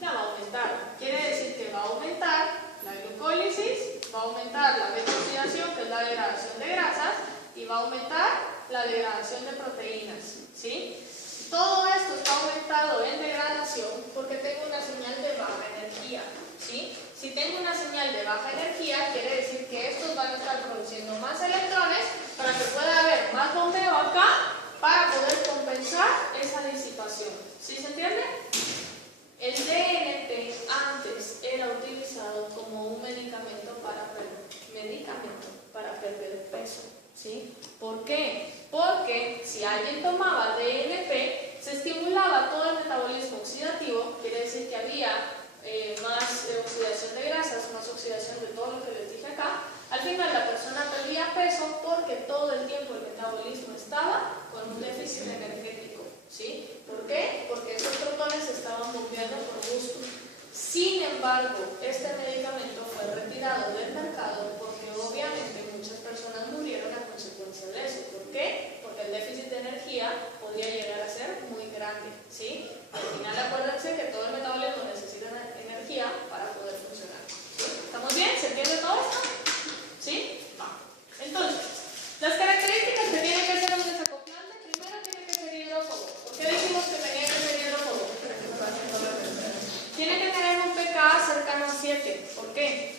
La va a aumentar. Quiere decir que va a aumentar la glucólisis, va a aumentar la beta-oxidación, que es la degradación de grasas, y va a aumentar la degradación de proteínas. ¿Sí? Todo esto está aumentado en degradación porque tengo una señal de baja energía. ¿Sí? Si tengo una señal de baja energía, quiere decir que estos van a estar produciendo más electrones para que pueda haber más bombeo acá para poder compensar esa disipación. ¿Sí se entiende? El DNP antes era utilizado como un medicamento para perder peso. ¿Sí? ¿Por qué? Porque si alguien tomaba DNP, se estimulaba todo el metabolismo oxidativo, quiere decir que había más oxidación de grasas, más oxidación de todo lo que les dije acá. Al final la persona perdía peso porque todo el tiempo el metabolismo estaba con un déficit energético. ¿Sí? ¿Por qué? embargo, este medicamento fue retirado del mercado porque obviamente muchas personas murieron a consecuencia de eso. ¿Por qué? Porque el déficit de energía podía llegar a ser muy grande, ¿sí? Al final acuérdense que todo el metabolismo necesita energía para poder funcionar, ¿sí? ¿Estamos bien? ¿Se entiende todo esto? ¿Sí? Va. Entonces, las características que tiene que ser un desacoplante, primero tiene que ser hidrófobo. ¿Por qué dijimos que tenía que ser hidrófobo? Tiene que tener un pKa cercano a 7. ¿Por qué?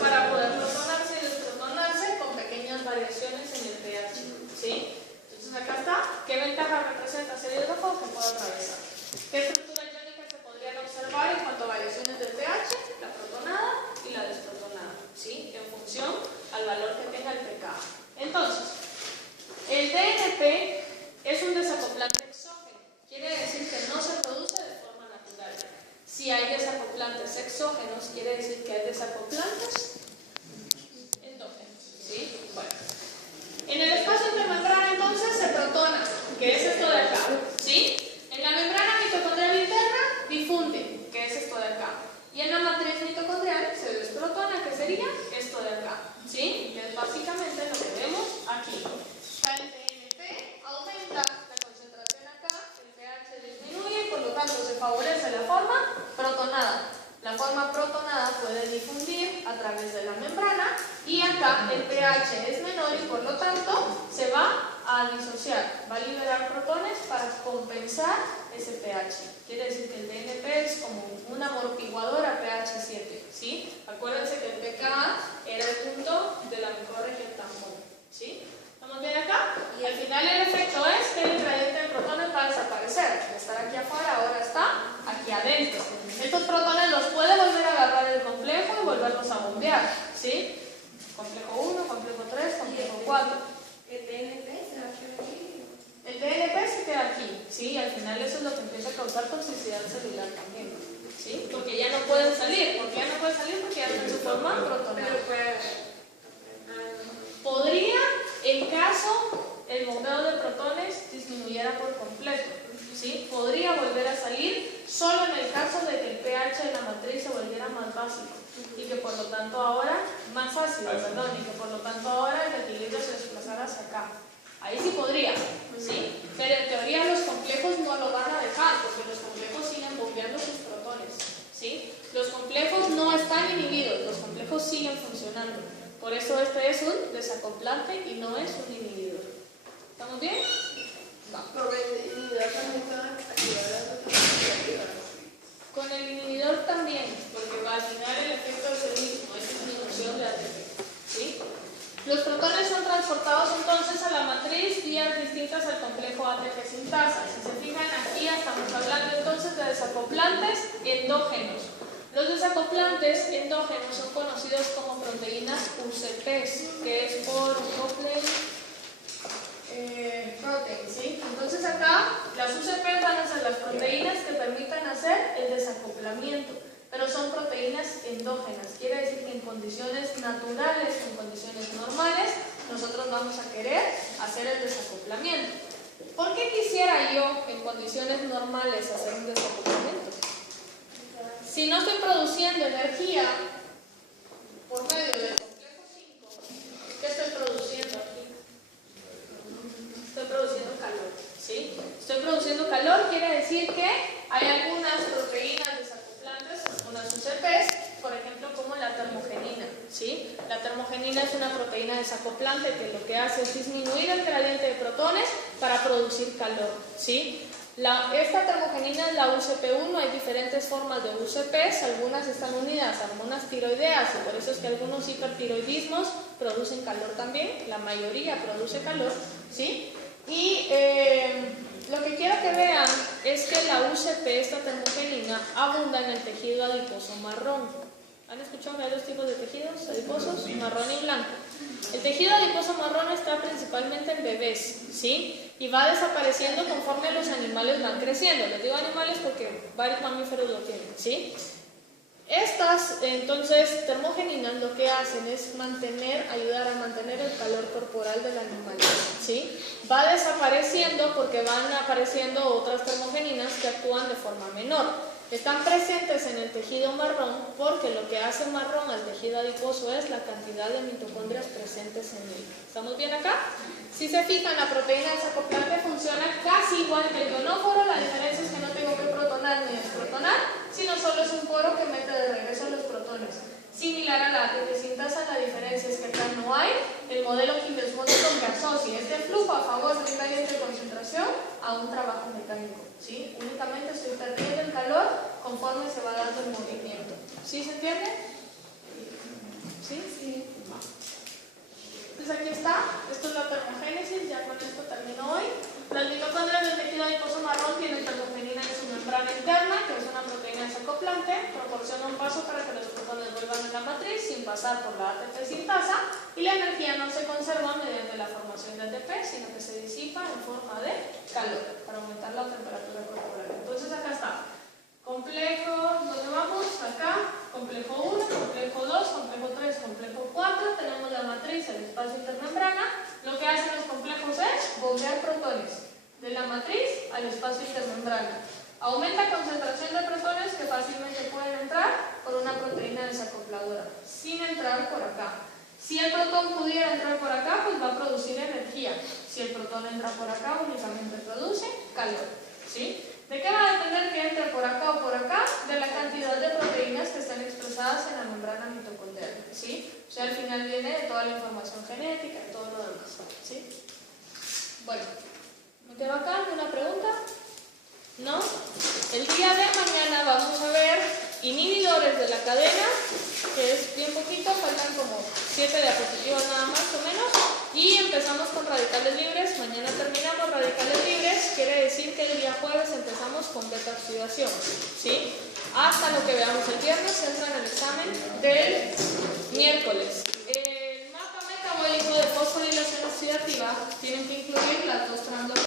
Para poder protonarse y desprotonarse con pequeñas variaciones en el pH, ¿sí? Entonces acá está. ¿Qué ventaja representa ser hidrófobo? Que puede atravesar. ¿Qué estructura iónica se podrían observar en cuanto a variaciones del pH? La protonada y la desprotonada, ¿sí? En función al valor que tenga el pKa. Entonces, el DNP es un desacoplante exógeno. Quiere decir que no se produce de forma natural. Si hay desacoplantes exógenos, quiere decir que hay desacoplantes endógenos, ¿sí? Bueno. En el espacio intermembrana entonces se protona, que es esto de acá, ¿sí? En la membrana mitocondrial interna difunde, que es esto de acá. Y en la matriz mitocondrial se desprotona, que sería esto de acá, ¿sí? Que es básicamente lo que vemos aquí. El DNP aumenta la concentración acá, el pH disminuye y por lo tanto se favorece la forma protonada. La forma protonada puede difundir a través de la membrana y acá el pH es menor y por lo tanto se va a disociar, va a liberar protones para compensar ese pH. Quiere decir que el DNP es como un amortiguador a pH 7, ¿sí? Acuérdense que el pKa era el punto de la mejor región tampón, ¿sí? ¿Estamos bien acá? Y al final el efecto es que el gradiente de protones va a desaparecer. De estar aquí afuera, ahora está aquí adentro. Estos protones los puede volver a agarrar el complejo y volverlos a bombear, ¿sí? Complejo 1, complejo 3, complejo 4. ¿El DNP se va a quedar aquí? El DNP se queda aquí, ¿sí? Y al final eso es lo que empieza a causar toxicidad celular también, ¿sí? Porque ya no pueden salir. ¿Por qué ya no pueden salir? Porque ya están en su forma protonal. Podría, en caso el bombeo de protones disminuyera por completo, ¿sí? Podría volver a salir solo en el caso de que el pH de la matriz se volviera más básico y que por lo tanto ahora, más ácido, perdón, y que por lo tanto ahora el equilibrio se desplazara hacia acá. Ahí sí podría, ¿sí? Pero en teoría los complejos no lo van a dejar porque los complejos siguen bombeando sus protones, ¿sí? Los complejos no están inhibidos, los complejos siguen funcionando. Por eso este es un desacoplante y no es un inhibidor. ¿Estamos bien? Va. Con el inhibidor también, porque al final el efecto es el mismo, es disminución de ATP, ¿sí? Los protones son transportados entonces a la matriz vías distintas al complejo ATP sintasa. Si se fijan aquí estamos hablando entonces de desacoplantes endógenos. Los desacoplantes endógenos son conocidos como proteínas UCPs, que es por coupled protein, ¿sí? Entonces acá las UCPs van a ser las proteínas que permitan hacer el desacoplamiento, pero son proteínas endógenas. Quiere decir que en condiciones naturales, en condiciones normales, nosotros vamos a querer hacer el desacoplamiento. ¿Por qué quisiera yo en condiciones normales hacer un desacoplamiento? Si no estoy produciendo energía por medio del complejo 5, ¿qué estoy produciendo aquí? Estoy produciendo calor, ¿sí? Estoy produciendo calor, quiere decir que hay algunas proteínas desacoplantes, unas UCPs, por ejemplo, como la termogenina, ¿sí? La termogenina es una proteína desacoplante que lo que hace es disminuir el gradiente de protones para producir calor, ¿sí? Esta termogenina es la UCP1, hay diferentes formas de UCPs, algunas están unidas a hormonas tiroideas y por eso es que algunos hipertiroidismos producen calor también, la mayoría produce calor, ¿sí? Y lo que quiero que vean es que la UCP, esta termogenina, abunda en el tejido adiposo marrón. ¿Han escuchado que hay dos tipos de tejidos adiposos? Marrón y blanco. El tejido adiposo marrón está principalmente en bebés, ¿sí? Y va desapareciendo conforme los animales van creciendo. Les digo animales porque varios mamíferos lo tienen, ¿sí? Estas, entonces, termogeninas lo que hacen es ayudar a mantener el calor corporal del animal, ¿sí? Va desapareciendo porque van apareciendo otras termogeninas que actúan de forma menor. Están presentes en el tejido marrón porque lo que hace marrón al tejido adiposo es la cantidad de mitocondrias presentes en él. ¿Estamos bien acá? Si se fijan, la proteína desacoplante funciona casi igual que el ionóforo. La diferencia es que no tengo que protonar ni desprotonar, sino solo es un poro que mete de regreso los protones. Similar a la ATP sintasa, la diferencia es que acá no hay el modelo quimiosmótico que asocia este flujo a favor de un gradiente de concentración a un trabajo mecánico, ¿sí? Únicamente estoy perdiendo el calor conforme se va dando el movimiento. ¿Sí se entiende? ¿Sí? Sí. Entonces aquí está, esto es la termogénesis, ya con esto termino hoy. Las mitocondrias del tejido adiposo marrón tienen termogenina en su membrana interna, que es una proteína desacoplante, proporciona un paso para que los protones vuelvan a la matriz sin pasar por la ATP sintasa, y la energía no se conserva mediante la formación de ATP, sino que se disipa en forma de calor, para aumentar la temperatura corporal. Entonces acá está. Complejo, ¿dónde vamos? Acá, complejo 1, complejo 2, complejo 3, complejo 4, tenemos la matriz, el espacio intermembrana. Lo que hacen los complejos es bombear protones de la matriz al espacio intermembrana. Aumenta concentración de protones que fácilmente pueden entrar por una proteína desacopladora, sin entrar por acá. Si el protón pudiera entrar por acá, pues va a producir energía. Si el protón entra por acá, únicamente produce calor, ¿sí? ¿De qué va a depender que entre por acá o por acá? De la cantidad de proteínas que están expresadas en la membrana mitocondrial, ¿sí? O sea, al final viene de toda la información genética y todo lo demás, ¿sí? Bueno, ¿me quedo acá? ¿Alguna pregunta? ¿No? El día de mañana vamos a ver inhibidores de la cadena, que es bien poquito, faltan como 7 diapositivas nada más o menos, y empezamos con radicales libres. Mañana terminamos radicales libres, quiere decir que el día jueves empezamos con beta oxidación, ¿sí? Hasta lo que veamos el viernes entra en el examen del miércoles. El mapa metabólico de fosforilación oxidativa tienen que incluir las dos translocaciones.